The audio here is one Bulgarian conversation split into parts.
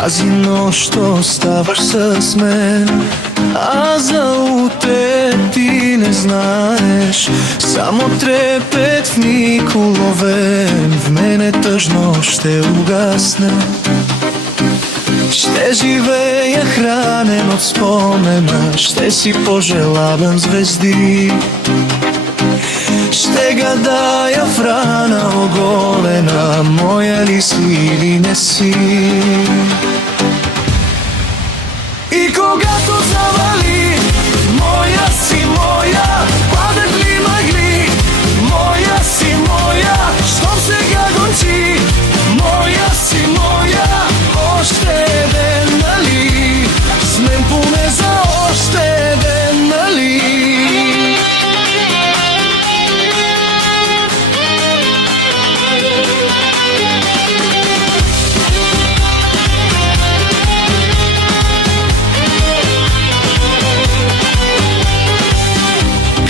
Тази нощ оставаш с мен, а за утре ти не знаеш. Само трепет в миг уловен, в мене тъжно ще угасне. Ще живея хранен от спомена, ще си пожелавам звезди. Ще гадая в рана оголена, моя ли си или не си. И когато завали, моя си моя, падат ли мъгли, моя си моя, щом сега горчи, моя си моя, още ден, нали, с мен поне за още ден, нали.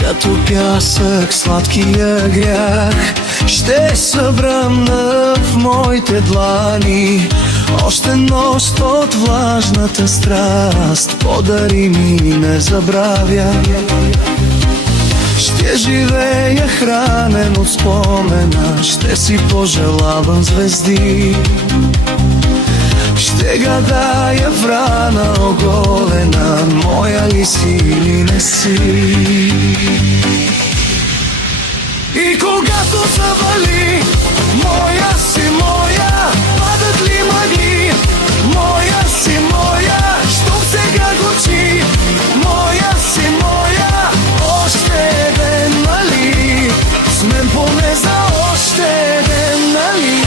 Като пясък сладкия грях ще събрана в моите длани. Още нощ от влажната страст подари ми, не забравя. Ще живея хранен от спомена, ще си пожелавам звезди. Ще гадая в рана оголена, моя ли си или не си. И когато завали, моя си моя, падат ли мъгли, моя си моя, щом сега горчи, моя си моя, още ден, нали, с мен поне за още ден, нали.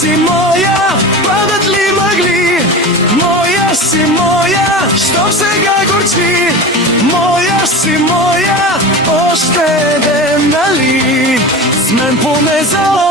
Си моя, падат ли мъгли, моя си моя, щом сега горчи, моя си моя, още ден, нали, с мен поне за